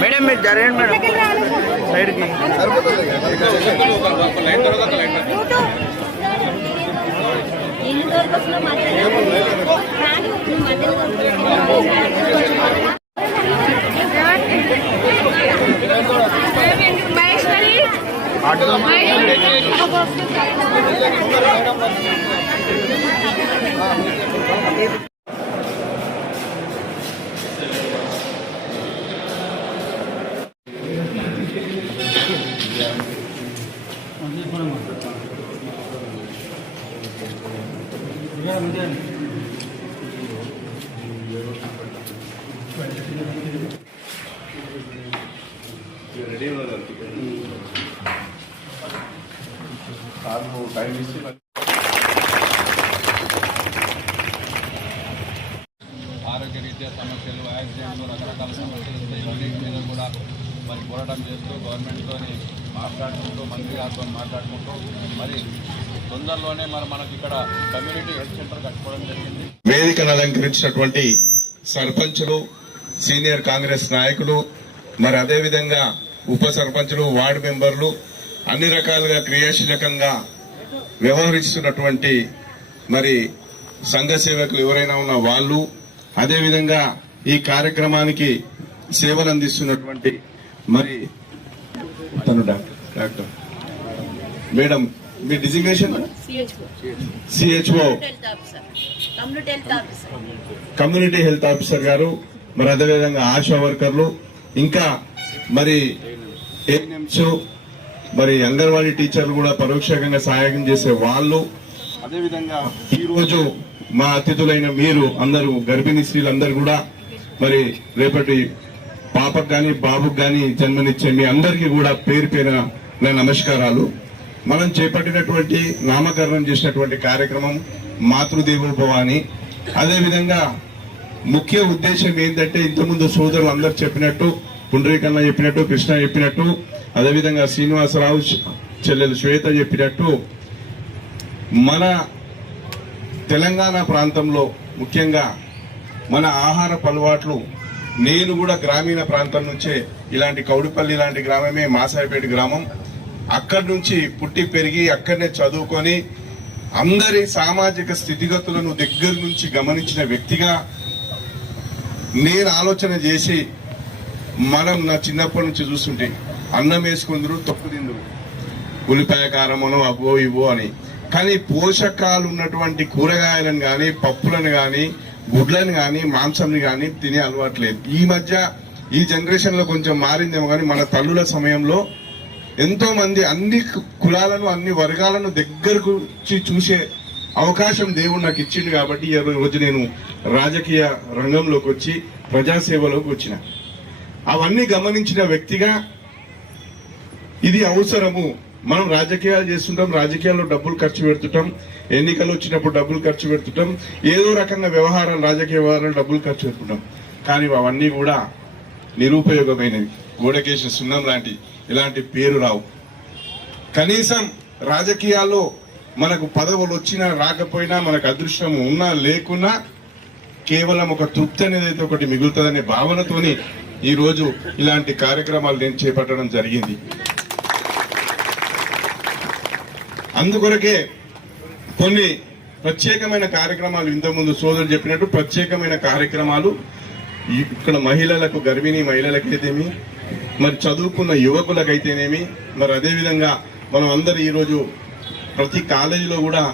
Madam మీరు జరగండి madam సైడ్కి. ఆరోగ్య రీత్యా సమస్యలు, యాక్సిడెంట్లు, రకరకాల సమస్యలు ఉంటాయి. ఇవన్నిటి మీద కూడా మరి పోరాటం చేస్తూ గవర్నమెంట్తో మాట్లాడుకుంటూ, మంత్రి గారితో మాట్లాడుకుంటూ మరి తొందరలోనే మనకి ఇక్కడ కమ్యూనిటీ హెల్త్ సెంటర్ కట్టుకోవడం జరిగింది. వేదికను అలంకరించినటువంటి సర్పంచులు, సీనియర్ కాంగ్రెస్ నాయకులు, మరి అదేవిధంగా ఉప సర్పంచులు, వార్డు మెంబర్లు అన్ని రకాలుగా క్రియాశీలకంగా వ్యవహరిస్తున్నటువంటి మరి సంఘ సేవకులు ఎవరైనా ఉన్న వాళ్ళు, అదేవిధంగా ఈ కార్యక్రమానికి సేవలు అందిస్తున్నటువంటి మరి తను డాక్టర్ మేడం, మీ designation CHO community health officer గారు, మరి అదేవిధంగా ఆశా వర్కర్లు, ఇంకా మరి ఏఎన్ఎంస్, మరి అంగన్వాడీ టీచర్లు కూడా పరోక్షంగా సహాయం చేసే వాళ్ళు, అదేవిధంగా ఈరోజు మా అతిథులైన మీరు అందరూ గర్భిణీ స్త్రీలందరూ కూడా మరి రేపటి పాపకు గాని బాబుకు గాని జన్మనిచ్చే మీ అందరికీ కూడా పేరు పేరున నా నమస్కారాలు. మనం చేపట్టినటువంటి నామకరణం చేసినటువంటి కార్యక్రమం మాతృదేవోభవ అని, అదేవిధంగా ముఖ్య ఉద్దేశం ఏంటంటే ఇంతకుముందు సోదరులు అందరు చెప్పినట్టు, పుండరీకన్న చెప్పినట్టు, కృష్ణ చెప్పినట్టు, అదేవిధంగా శ్రీనివాసరావు చెల్లెలు శ్వేత చెప్పినట్టు మన తెలంగాణ ప్రాంతంలో ముఖ్యంగా మన ఆహారపు అలవాట్లు, నేను కూడా గ్రామీణ ప్రాంతం నుంచే, ఇలాంటి కౌడిపల్లి లాంటి గ్రామమే మాసాయిపేట గ్రామం, అక్కడి నుంచి పుట్టి పెరిగి అక్కడనే చదువుకొని అందరి సామాజిక స్థితిగతులను దగ్గర నుంచి గమనించిన వ్యక్తిగా నేను ఆలోచన చేసి, మనం నా చిన్నప్పటి నుంచి చూస్తుంటే అన్నం వేసుకుందరు, తొక్కు తిందరు, ఉల్లిపాయ కారమనో అవ్వో ఇవ్వో అని, కానీ పోషకాలు ఉన్నటువంటి కూరగాయలను కానీ, పప్పులను కానీ, గుడ్లను కానీ, మాంసాన్ని కానీ తినే అలవాట్లేదు. ఈ మధ్య ఈ జనరేషన్ లో కొంచెం మారిందేమో కానీ మన తల్లుల సమయంలో ఎంతో మంది అన్ని కులాలను, అన్ని వర్గాలను దగ్గరకు చూసే అవకాశం దేవుడు నాకు ఇచ్చిండు. కాబట్టి ఈ రోజు నేను రాజకీయ రంగంలోకి వచ్చి ప్రజాసేవలోకి వచ్చిన, అవన్నీ గమనించిన వ్యక్తిగా ఇది అవసరము. మనం రాజకీయాలు చేస్తుంటాం, రాజకీయాల్లో డబ్బులు ఖర్చు పెడుతుంటాం, ఎన్నికలు వచ్చినప్పుడు డబ్బులు ఖర్చు పెడుతుంటాం, ఏదో రకంగా వ్యవహారాలు, రాజకీయ వ్యవహారాలు డబ్బులు ఖర్చు పెడుతుంటాం. కానీ అవన్నీ కూడా నిరుపయోగమైనవి, గోడకేసిన సున్నం లాంటి, ఇలాంటి పేరు రావు. కనీసం రాజకీయాల్లో మనకు పదవులు వచ్చినా రాకపోయినా, మనకు అదృష్టం ఉన్నా లేకున్నా, కేవలం ఒక తృప్తి అనేది ఒకటి మిగులుతుందనే భావనతోని ఈ రోజు ఇలాంటి కార్యక్రమాలు నేను చేపట్టడం జరిగింది. అందుకొరకే కొన్ని ప్రత్యేకమైన కార్యక్రమాలు, ఇంతకుముందు సోదరుడు చెప్పినట్టు ప్రత్యేకమైన కార్యక్రమాలు ఇక్కడ మహిళలకు, గర్భిణీ మహిళలకైతేమి, మరి చదువుకున్న యువకులకైతేనేమి, మరి అదేవిధంగా మనం అందరూ ఈరోజు ప్రతి కాలేజీలో కూడా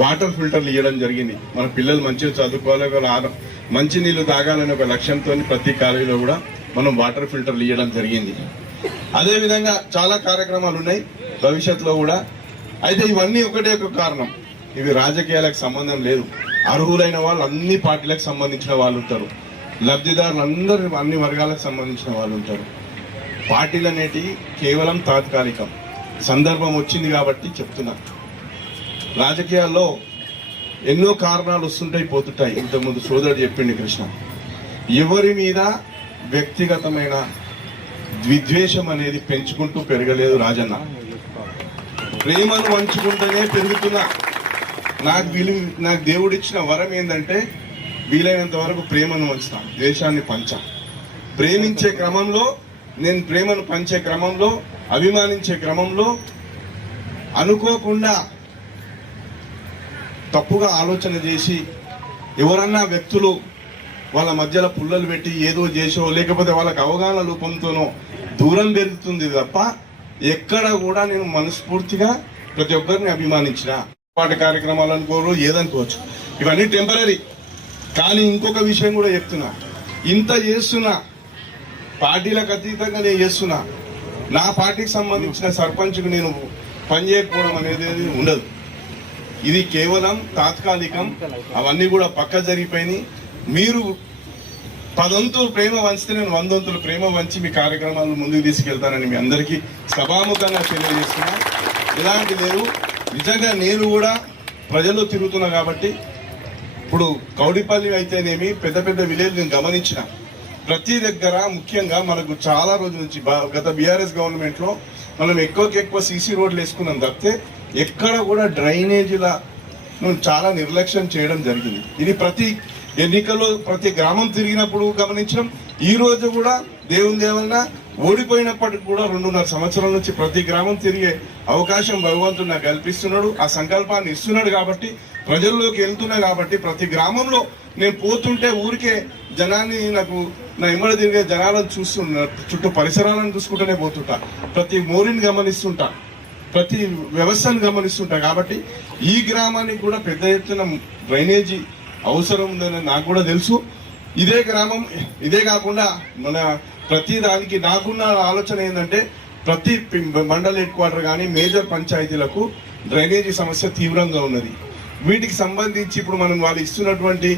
వాటర్ ఫిల్టర్లు ఇవ్వడం జరిగింది. మన పిల్లలు మంచిగా చదువుకోవాలి, మంచి నీళ్లు తాగాలనే ఒక లక్ష్యంతో ప్రతి కాలేజీలో కూడా మనం వాటర్ ఫిల్టర్లు ఇవ్వడం జరిగింది. అదేవిధంగా చాలా కార్యక్రమాలు ఉన్నాయి భవిష్యత్తులో కూడా. అయితే ఇవన్నీ ఒకటే ఒక కారణం, ఇవి రాజకీయాలకు సంబంధం లేదు. అర్హులైన వాళ్ళు అన్ని పార్టీలకు సంబంధించిన వాళ్ళు ఉంటారు, లబ్ధిదారులు అందరూ అన్ని వర్గాలకు సంబంధించిన వాళ్ళు ఉంటారు. పార్టీలు అనేటివి కేవలం తాత్కాలికం, సందర్భం వచ్చింది కాబట్టి చెప్తున్నా. రాజకీయాల్లో ఎన్నో కారణాలు వస్తుంటాయి, పోతుంటాయి. ఇంతకుముందు సోదరుడు చెప్పింది కృష్ణ, ఎవరి మీద వ్యక్తిగతమైన విద్వేషం అనేది పెంచుకుంటూ పెరగలేదు రాజన్న. ప్రేమను పంచుకుంటూనే పెరుగుతున్నా. నాకు దేవుడిచ్చిన వరం ఏంటంటే వీలైనంత వరకు ప్రేమను పంచుతా, ద్వేషాన్ని పంచా. ప్రేమించే క్రమంలో, నేను ప్రేమను పంచే క్రమంలో, అభిమానించే క్రమంలో అనుకోకుండా తప్పుగా ఆలోచన చేసి ఎవరన్నా వ్యక్తులు వాళ్ళ మధ్యలో పుల్లలు పెట్టి ఏదో చేసో లేకపోతే వాళ్ళకి అవగాహన లోపంతోనో దూరం పెరుగుతుంది తప్ప ఎక్కడ కూడా నేను మనస్ఫూర్తిగా ప్రతి ఒక్కరిని అభిమానించిన. పాట కార్యక్రమాలు అనుకోరు, ఏదనుకోవచ్చు, ఇవన్నీ టెంపరీ. కానీ ఇంకొక విషయం కూడా చెప్తున్నా, ఇంత చేస్తున్నా, పార్టీలకు అతీతంగా నేను చేస్తున్నా, నా పార్టీకి సంబంధించిన సర్పంచ్కు నేను పనిచేయకపోవడం అనేది ఉండదు. ఇది కేవలం తాత్కాలికం. అవన్నీ కూడా పక్క జరిగిపోయినాయి. మీరు 10 వంతులు ప్రేమ పంచితే నేను 100 వంతులు ప్రేమ పంచి మీ కార్యక్రమాలను ముందుకు తీసుకెళ్తానని మీ అందరికీ సభాముఖంగా తెలియజేస్తున్నా. ఇలాంటి లేవు. నిజంగా నేను కూడా ప్రజల్లో తిరుగుతున్నా కాబట్టి ఇప్పుడు కౌడిపల్లి అయితేనేమి పెద్ద పెద్ద విలేజ్ నేను గమనించిన ప్రతి దగ్గర ముఖ్యంగా మనకు చాలా రోజుల నుంచి గత బీఆర్ఎస్ గవర్నమెంట్ లో మనం ఎక్కువ సీసీ రోడ్లు వేసుకున్నాం తప్పితే ఎక్కడ కూడా డ్రైనేజీల చాలా నిర్లక్ష్యం చేయడం జరిగింది. ఇది ప్రతి ఎన్నికల్లో ప్రతి గ్రామం తిరిగినప్పుడు గమనించడం. ఈ రోజు కూడా దేవుని దేవలన ఓడిపోయినప్పటికి కూడా 2.5 సంవత్సరాల నుంచి ప్రతి గ్రామం తిరిగే అవకాశం భగవంతుడు నాకు కల్పిస్తున్నాడు. ఆ సంకల్పాన్ని ఇస్తున్నాడు కాబట్టి ప్రజల్లోకి వెళ్తున్నా కాబట్టి ప్రతి గ్రామంలో నేను పోతుంటే ఊరికే జనాన్ని నాకు నా ఇమ్మడి తిరిగే జనాలను చూస్తున్నా, చుట్టూ పరిసరాలను చూసుకుంటూనే పోతుంటా, ప్రతి మోరిని గమనిస్తుంటా, ప్రతి వ్యవస్థను గమనిస్తుంటా. కాబట్టి ఈ గ్రామానికి కూడా పెద్ద ఎత్తున డ్రైనేజీ అవసరం ఉందని నాకు కూడా తెలుసు. ఇదే గ్రామం, ఇదే కాకుండా మన ప్రతి దానికి నాకున్న ఆలోచన ఏంటంటే ప్రతి మండల్ హెడ్ క్వార్టర్ కానీ మేజర్ పంచాయతీలకు డ్రైనేజీ సమస్య తీవ్రంగా ఉన్నది. వీటికి సంబంధించి ఇప్పుడు మనం వాళ్ళు ఇస్తున్నటువంటి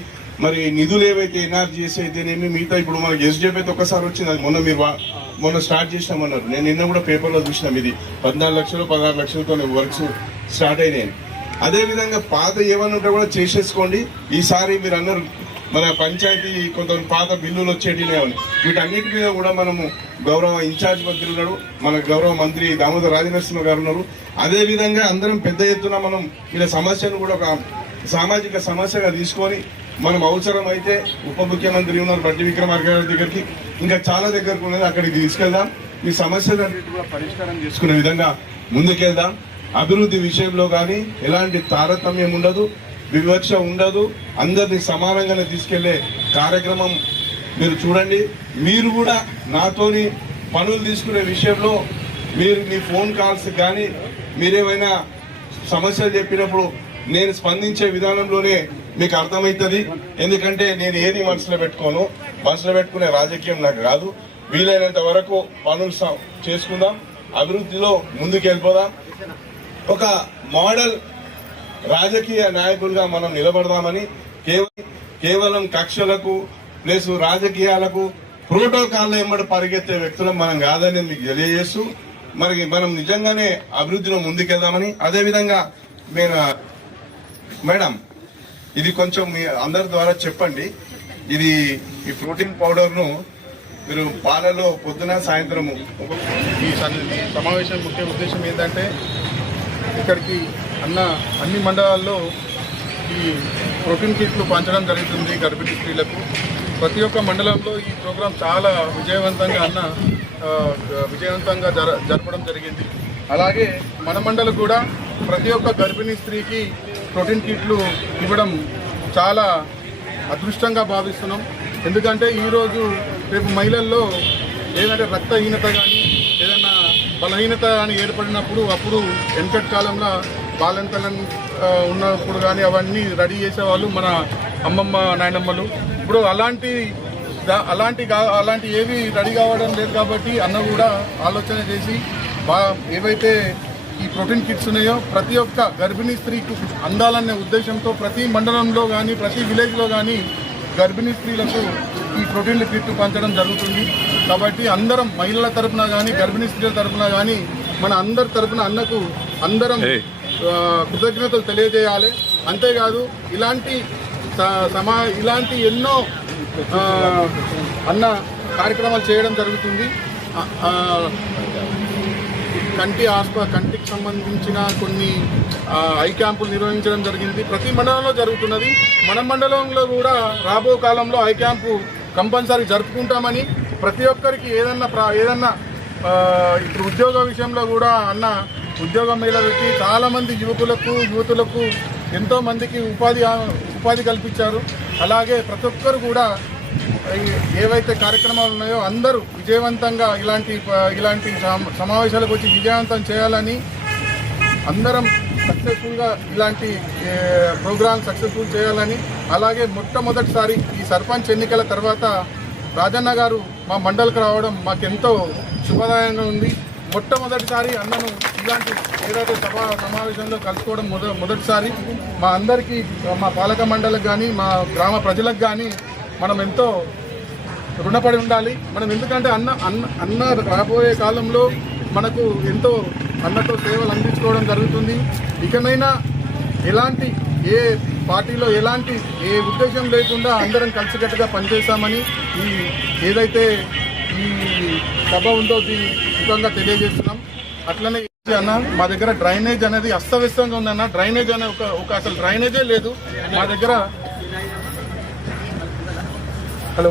మరి నిధులు ఏవైతే ఎన్ఆర్జీఎస్ అయితేనేమి మిగతా ఇప్పుడు మనకి ఎస్డిఎఫ్ అయితే ఒకసారి వచ్చింది. అది మొన్న స్టార్ట్ చేసినామన్నారు. నేను నిన్న కూడా పేపర్లో చూసినాం. ఇది 14 లక్షలు 16 లక్షలతో వర్క్స్ స్టార్ట్ అయినాయి. అదేవిధంగా పాత ఏమన్నా ఉంటే కూడా చేసేసుకోండి. ఈసారి మీరు అన్నారు మన పంచాయతీ కొంత పాత బిల్లులు వచ్చేటినే ఉన్నాయి. వీటన్నిటి మీద కూడా మనము గౌరవ ఇన్ఛార్జ్ మంత్రి ఉన్నాడు, మన గౌరవ మంత్రి దామోదర్ రాజనరసింహ గారు ఉన్నారు. అదేవిధంగా అందరం పెద్ద ఎత్తున మనం ఇలా సమస్యను కూడా ఒక సామాజిక సమస్యగా తీసుకొని మనం అవసరం అయితే ఉప ముఖ్యమంత్రి ఉన్నారు బట్టి విక్రమార్క గారి దగ్గరికి, ఇంకా చాలా దగ్గరకు ఉన్నది, అక్కడికి తీసుకెళ్దాం. ఈ సమస్యలన్నిటి కూడా పరిష్కారం చేసుకునే విధంగా ముందుకెళ్దాం. అభివృద్ధి విషయంలో కానీ ఎలాంటి తారతమ్యం ఉండదు, వివక్ష ఉండదు. అందరినీ సమానంగానే తీసుకెళ్లే కార్యక్రమం మీరు చూడండి. మీరు కూడా నాతోని పనులు తీసుకునే విషయంలో మీరు మీ ఫోన్ కాల్స్ కానీ మీరేమైనా సమస్యలు చెప్పినప్పుడు నేను స్పందించే విధానంలోనే మీకు అర్థమవుతుంది. ఎందుకంటే నేను ఏది మనసులో పెట్టుకోను, మనసులో పెట్టుకునే రాజకీయం నాకు కాదు. వీలైనంత వరకు పనులు చేసుకుందాం, అభివృద్ధిలో ముందుకు వెళ్ళిపోదాం. ఒక మోడల్ రాజకీయ నాయకులుగా మనం నిలబడదామని కేవలం కక్షలకు ప్లస్ రాజకీయాలకు ప్రోటోకాల్ ఎమ్మడి పరిగెత్తే వ్యక్తులం మనం కాదని మీకు తెలియజేస్తూ మనం నిజంగానే అభివృద్ధిలో ముందుకెళ్దామని. అదేవిధంగా మేడం ఇది కొంచెం మీ అందరి ద్వారా చెప్పండి. ఇది ఈ ప్రోటీన్ పౌడర్ను మీరు పాలలో పొద్దున సాయంత్రము. ఈ సమావేశం ముఖ్య ఉద్దేశం ఏంటంటే ఇక్కడికి అన్ని మండలాల్లో ఈ ప్రోటీన్ కిట్లు పంచడం జరుగుతుంది గర్భిణీ స్త్రీలకు. ప్రతి ఒక్క మండలంలో ఈ ప్రోగ్రాం చాలా విజయవంతంగా జరపడం జరిగింది. అలాగే మన మండలం కూడా ప్రతి ఒక్క గర్భిణీ స్త్రీకి ప్రోటీన్ కిట్లు ఇవ్వడం చాలా అదృష్టంగా భావిస్తున్నాం. ఎందుకంటే ఈరోజు రేపు మహిళల్లో ఏదంటే రక్తహీనత కానీ ఏదైనా బలహీనత కానీ ఏర్పడినప్పుడు అప్పుడు వెనకటి కాలంలో బాలంతలను ఉన్నప్పుడు కానీ అవన్నీ రెడీ చేసేవాళ్ళు మన అమ్మమ్మ నాయనమ్మలు. ఇప్పుడు అలాంటి ఏవి రెడీ కావడం లేదు కాబట్టి అన్న కూడా ఆలోచన చేసి ఏవైతే ఈ ప్రోటీన్ కిట్స్ ఉన్నాయో ప్రతి ఒక్క గర్భిణీ స్త్రీకి అందాలనే ఉద్దేశంతో ప్రతి మండలంలో కానీ ప్రతి విలేజ్లో కానీ గర్భిణీ స్త్రీలకు ఈ ప్రోటీన్ కిట్ పంచడం జరుగుతుంది. కాబట్టి అందరం మహిళల తరపున కానీ గర్భిణీ స్త్రీల తరపున కానీ మన అందరి తరపున అన్నకు అందరం కృతజ్ఞతలు తెలియజేయాలి. అంతేకాదు ఇలాంటి ఎన్నో అన్న కార్యక్రమాలు చేయడం జరుగుతుంది. కంటికి సంబంధించిన కొన్ని ఐ క్యాంపులు నిర్వహించడం జరిగింది. ప్రతి మండలంలో జరుగుతున్నది. మన మండలంలో కూడా రాబో కాలంలో ఐ క్యాంపు కంపల్సరీ జరుపుకుంటామని, ప్రతి ఒక్కరికి ఏదన్నా ఇప్పుడు ఉద్యోగ విషయంలో కూడా అన్న ఉద్యోగం మీద పెట్టి చాలామంది యువతులకు ఎంతో మందికి ఉపాధి కల్పించారు. అలాగే ప్రతి ఒక్కరు కూడా ఏవైతే కార్యక్రమాలు ఉన్నాయో అందరూ విజయవంతంగా ఇలాంటి సమావేశాలకు వచ్చి విజయవంతం చేయాలని, అందరం సక్సెస్ఫుల్గా ఇలాంటి ప్రోగ్రామ్ సక్సెస్ఫుల్ చేయాలని, అలాగే మొట్టమొదటిసారి ఈ సర్పంచ్ ఎన్నికల తర్వాత రాజన్న గారు మా మండలికి రావడం మాకెంతో శుభదాయంగా ఉంది. మొట్టమొదటిసారి అన్నను ఇలాంటి ఏదైతే సమావేశంలో కలుసుకోవడం మొదటిసారి మా అందరికీ, మా పాలక మండలికి కానీ మా గ్రామ ప్రజలకు కానీ మనం ఎంతో రుణపడి ఉండాలి. మనం ఎందుకంటే అన్న రాబోయే కాలంలో మనకు ఎంతో అన్నతో సేవలు అందించుకోవడం జరుగుతుంది. ఇకనైనా ఏ పార్టీలో ఏ ఉద్దేశం లేకుండా అందరం కలిసికట్టుగా పనిచేస్తామని ఏదైతే ఈ సభ ఉందో దీన్ని ముఖ్యంగా తెలియజేస్తున్నాం. అట్లనే అన్న మా దగ్గర డ్రైనేజ్ అనేది అస్తవ్యస్తంగా ఉందన్న. డ్రైనేజ్ అనే అసలు డ్రైనేజే లేదు మా దగ్గర. హలో,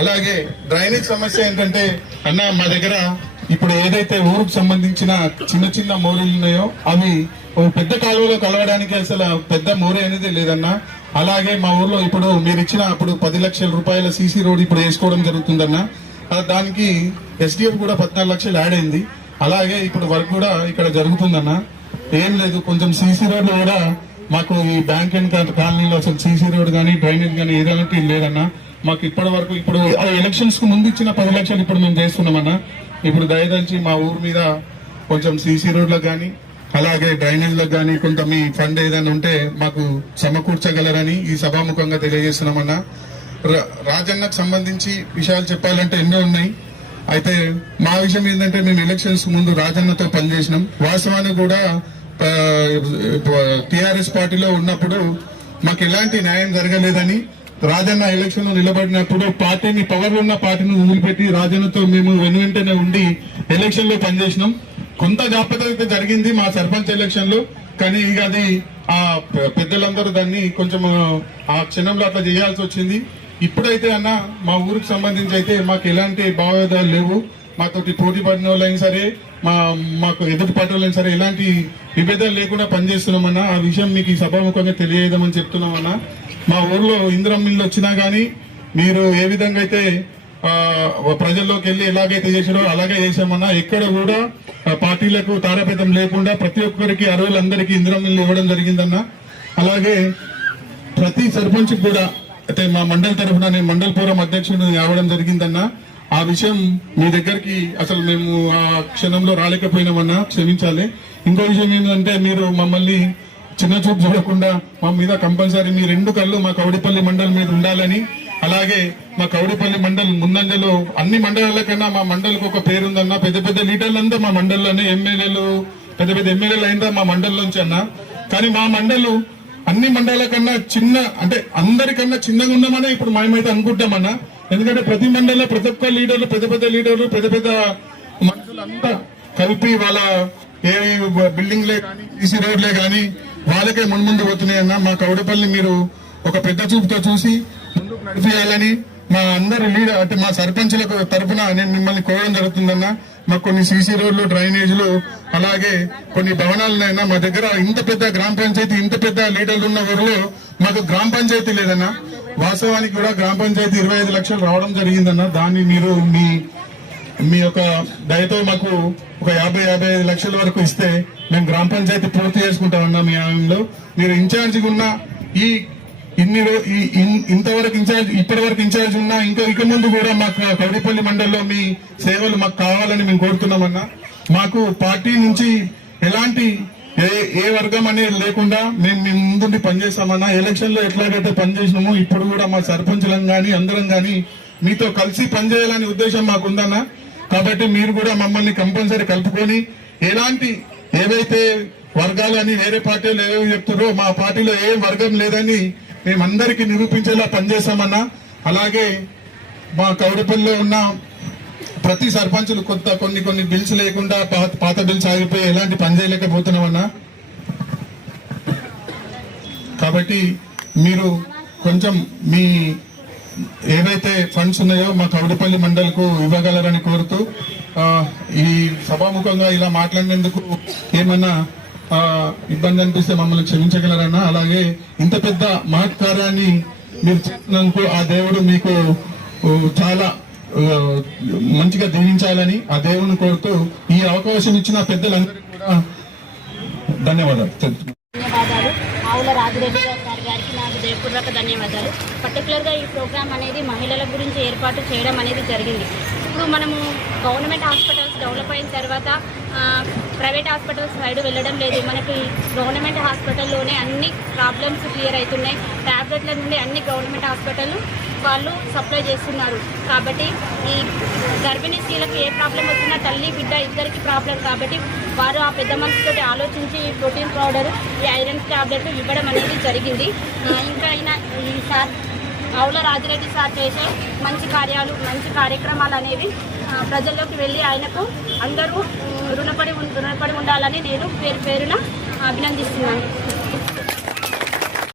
అలాగే డ్రైనేజ్ సమస్య ఏంటంటే అన్న మా దగ్గర ఇప్పుడు ఏదైతే ఊరుకు సంబంధించిన చిన్న మోరీలు ఉన్నాయో అవి పెద్ద కాలువలో కలవడానికి అసలు పెద్ద మోరీ అనేది లేదన్న. అలాగే మా ఊర్లో ఇప్పుడు మీరు ఇచ్చిన అప్పుడు 10 లక్షల రూపాయల సీసీ రోడ్ ఇప్పుడు వేసుకోవడం జరుగుతుందన్న. దానికి ఎస్డిఎఫ్ కూడా 14 లక్షలు యాడ్ అయింది. అలాగే ఇప్పుడు వర్క్ కూడా ఇక్కడ జరుగుతుందన్న. ఏం లేదు, కొంచెం సీసీ రోడ్ కూడా మాకు ఈ బ్యాంక్ అండ్ కాలనీలో అసలు సీసీ రోడ్ కానీ డ్రైనేజ్ కానీ ఏదంటే లేదన్న. మాకు ఇప్పటి వరకు ఇప్పుడు ఎలక్షన్స్ కు ముందు ఇచ్చిన 10 లక్షలు ఇప్పుడు మేము చేస్తున్నామన్నా. ఇప్పుడు దయదలిచి మా ఊరు మీద కొంచెం సీసీ రోడ్లకు కానీ అలాగే డ్రైనేజ్లకు కానీ కొంత మీ ఫండ్ ఏదైనా ఉంటే మాకు సమకూర్చగలరని ఈ సభాముఖంగా తెలియజేస్తున్నామన్నా. రాజన్నకు సంబంధించి విషయాలు చెప్పాలంటే ఎన్నో ఉన్నాయి. అయితే మా విషయం ఏంటంటే మేము ఎలక్షన్స్ ముందు రాజన్నతో పనిచేసినాం. వాస్తవానికి కూడా టిఆర్ఎస్ పార్టీలో ఉన్నప్పుడు మాకు ఎలాంటి న్యాయం జరగలేదని రాజన్న ఎలక్షన్ లో నిలబడినప్పుడు పవర్ ఉన్న పార్టీని వదిలిపెట్టి రాజన్నతో మేము వెనువెంటనే ఉండి ఎలక్షన్ లో పనిచేసినాం. కొంత జాప్యత అయితే జరిగింది మా సర్పంచ్ ఎలక్షన్ లో, కానీ ఇక అది ఆ పెద్దలందరూ దాన్ని కొంచెం ఆ క్షణంలో అట్లా చేయాల్సి వచ్చింది. ఇప్పుడైతే అన్న మా ఊరికి సంబంధించి అయితే మాకు ఎలాంటి భావోద్వేగాలు లేవు. మాతోటి పోటీ పడిన వాళ్ళైనా సరే మాకు ఎదుటి పార్టీ వాళ్ళైనా సరే ఎలాంటి విభేదాలు లేకుండా పనిచేస్తున్నామన్నా. ఆ విషయం మీకు ఈ సభాముఖంగా తెలియజేద్దామని చెప్తున్నామన్నా. మా ఊర్లో ఇందిరం మిల్లు వచ్చినా గానీ మీరు ఏ విధంగా అయితే ప్రజల్లోకి వెళ్ళి ఎలాగైతే చేసారో అలాగే చేశామన్నా. ఎక్కడ కూడా పార్టీలకు తారపేతం లేకుండా ప్రతి ఒక్కరికి అర్హులందరికీ ఇందిరం మిల్లు ఇవ్వడం జరిగిందన్న. అలాగే ప్రతి సర్పంచ్ కూడా అయితే మా మండలి తరఫున నేను మండల పూర్వం అధ్యక్షుడు అవ్వడం జరిగిందన్న. ఆ విషయం మీ దగ్గరికి అసలు మేము ఆ క్షణంలో రాలేకపోయినామన్నా, క్షమించాలి. ఇంకో విషయం ఏంటంటే మీరు మమ్మల్ని చిన్న చూపు చూడకుండా మా మీద కంపల్సరీ మీ 2 కళ్ళు మా కౌడిపల్లి మండలి మీద ఉండాలని, అలాగే మా కౌడిపల్లి మండలి ముందంజలో అన్ని మండలాల కన్నా మా మండలికి ఒక పేరుందన్న. పెద్ద లీడర్లంతా మా మండలిలోనే, పెద్ద ఎమ్మెల్యేలు అయినా మా మండలిలోంచి అన్న. కానీ మా మండలు అన్ని మండలాల కన్నా చిన్న, అంటే అందరికన్నా చిన్నగా ఉన్నామన్నా ఇప్పుడు మేమైతే అనుకుంటామన్నా. ఎందుకంటే ప్రతి మండలంలో ప్రతి ఒక్క లీడర్లు పెద్ద లీడర్లు పెద్ద మనుషులంతా కలిపి వాళ్ళ ఏ బిల్డింగ్లే కానీ సీసీ రోడ్లే కానీ వాళ్ళకే ముందు పోతున్నాయన్నా. మా కౌడపల్లి మీరు ఒక పెద్ద చూపుతో చూసి ముందుకు నడిపియాలని మా అందరు లీడర్ అంటే మా సర్పంచులకు తరఫున నేను మిమ్మల్ని కోరడం జరుగుతుందన్నా. మాకు కొన్ని సీసీ రోడ్లు, డ్రైనేజీలు, అలాగే కొన్ని భవనాలున్నాయన్నా. మా దగ్గర ఇంత పెద్ద గ్రామ పంచాయతీ, ఇంత పెద్ద లీడర్లు ఉన్న ఊరిలో మాకు గ్రామ పంచాయతీ లేదన్నా. వాస్తవానికి కూడా గ్రామ పంచాయతీ 25 లక్షలు రావడం జరిగిందన్న. దాన్ని మీరు మీ యొక్క దయతో మాకు ఒక 50-55 లక్షల వరకు ఇస్తే మేము గ్రామ పంచాయతీ పూర్తి చేసుకుంటామన్నా. మీ ఆయంలో మీరు ఇన్ఛార్జిగా ఉన్న ఇంతవరకు ఇప్పటి వరకు ఇన్ఛార్జ్ ఉన్నా ఇక ముందు కూడా మాకు కౌడిపల్లి మండలిలో మీ సేవలు మాకు కావాలని మేము కోరుతున్నామన్నా. మాకు పార్టీ నుంచి ఎలాంటి ఏ వర్గం అనేది లేకుండా మేము మీ ముందుండి పనిచేస్తామన్నా. ఎలక్షన్ లో ఎట్లాగైతే పనిచేసినామో ఇప్పుడు కూడా మా సర్పంచులం గానీ అందరం గానీ మీతో కలిసి పనిచేయాలనే ఉద్దేశం మాకుందన్నా. కాబట్టి మీరు కూడా మమ్మల్ని కంపల్సరీ కలుపుకొని ఏవైతే వర్గాలని వేరే పార్టీలు ఏవేవి చెప్తారో మా పార్టీలో ఏ వర్గం లేదని మేమందరికీ నిరూపించేలా పనిచేస్తామన్నా. అలాగే మా కౌడపల్లిలో ఉన్న ప్రతి సర్పంచులు కొన్ని బిల్స్ లేకుండా పాత బిల్స్ ఆగిపోయి ఎలాంటి పని చేయలేకపోతున్నామన్నా. కాబట్టి మీరు కొంచెం మీ ఏవైతే ఫండ్స్ ఉన్నాయో మా కౌడపల్లి మండల్కు ఇవ్వగలరని కోరుతూ ఈ సభాముఖంగా ఇలా మాట్లాడినందుకు ఏమన్నా ఇబ్బంది అనిపిస్తే మమ్మల్ని క్షమించగలరన్నా. అలాగే ఇంత పెద్ద మహత్కార్యాన్ని మీరు చేసినందుకు ఆ దేవుడు మీకు చాలా మంచిగా దీవించాలని ఆ దేవుని కోరుతూ ఈ అవకాశం ఇచ్చిన పెద్దలందరికీ కూడా ధన్యవాదాలు. ఆవుల రాజిరెడ్డి గారికి నా హృదయపూర్వక ధన్యవాదాలు. పర్టికులర్గా ఈ ప్రోగ్రామ్ అనేది మహిళల గురించి ఏర్పాటు చేయడం అనేది జరిగింది. ఇప్పుడు మనము గవర్నమెంట్ హాస్పిటల్స్ డెవలప్ అయిన తర్వాత ప్రైవేట్ హాస్పిటల్స్ సైడ్ వెళ్ళడం లేదు. మనకి గవర్నమెంట్ హాస్పిటల్లోనే అన్ని ప్రాబ్లమ్స్ క్లియర్ అవుతున్నాయి. ట్యాబ్లెట్ల నుండి అన్ని గవర్నమెంట్ హాస్పిటల్ వాళ్ళు సప్లై చేస్తున్నారు. కాబట్టి ఈ గర్భిణీ స్త్రీలకు ఏ ప్రాబ్లం వచ్చినా తల్లి బిడ్డ ఇద్దరికి ప్రాబ్లం కాబట్టి వారు ఆ పెద్ద మనసుతో ఆలోచించి ఈ ప్రోటీన్ పౌడర్ ఈ ఐరన్ ట్యాబ్లెట్ ఇవ్వడం అనేది జరిగింది. ఇంకా ఈ సార్ ఆవుల రాజిరెడ్డి సార్ చేసే మంచి కార్యక్రమాలు అనేవి ప్రజల్లోకి వెళ్ళి ఆయనకు అందరూ రుణపడి ఉండాలని నేను పేరున అభినందిస్తున్నాను.